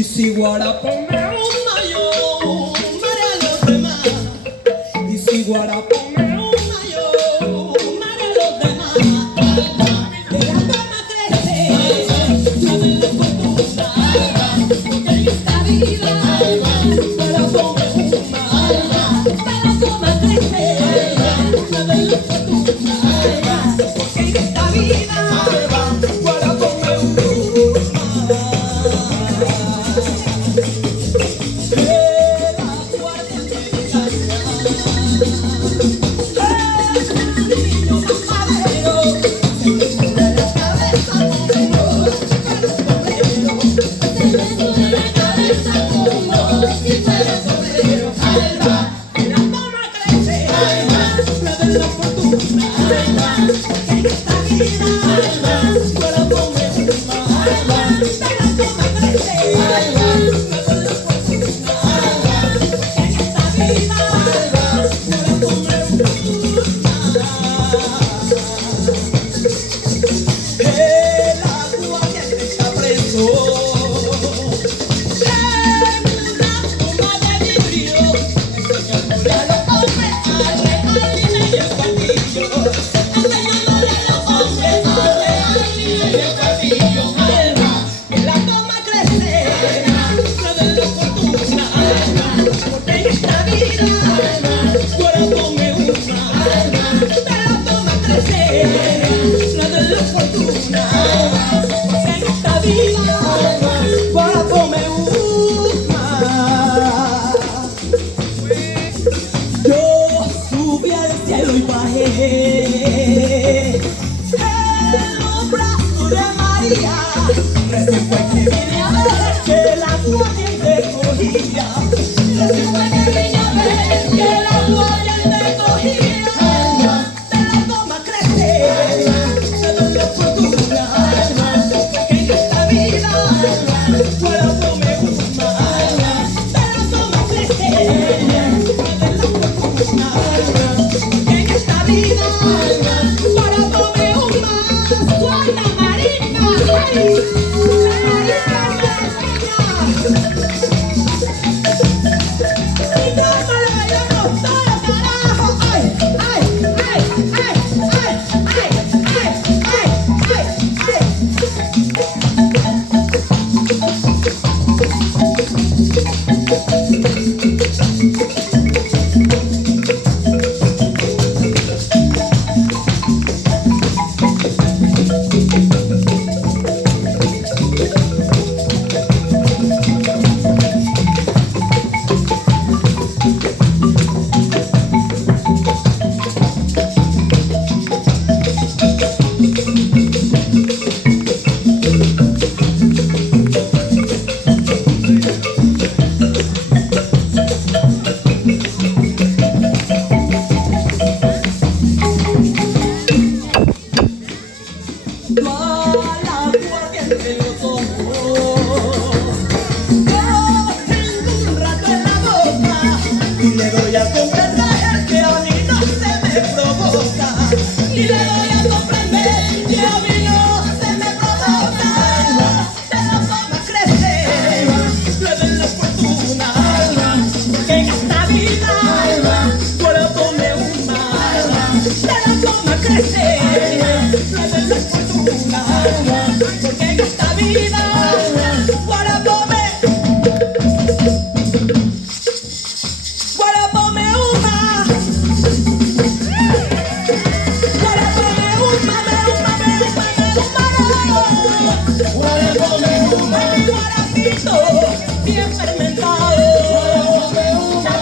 Y si Guarapón me una yo, mare a los demás. Y si Guarapón me una yo, mare a los demás. De la toma crece, la de la fortuna, porque en esta vida Guarapón me una. De la toma crece, la de la fortuna, porque en esta vida Guarapón me una. Recién fue que vine a ver que la guardia te cogía. Recién fue que vine a ver que la guardia te cogía. De la toma crece, te doy la fortuna, porque en esta vida Guarapón me una. De la toma crece, te doy la fortuna, porque en esta vida Guarapón me una. Suelta Marina, ay. Y le doy a comprender que a mí no se me provoca. Y le doy a comprender que a mí no se me provoca. De la fama crece, le doy la fortuna, porque en esta vida Guarapón me una. De la fama crece, le doy la fortuna, porque en esta vida Guarapón me bien fermentado. Guarapón me una.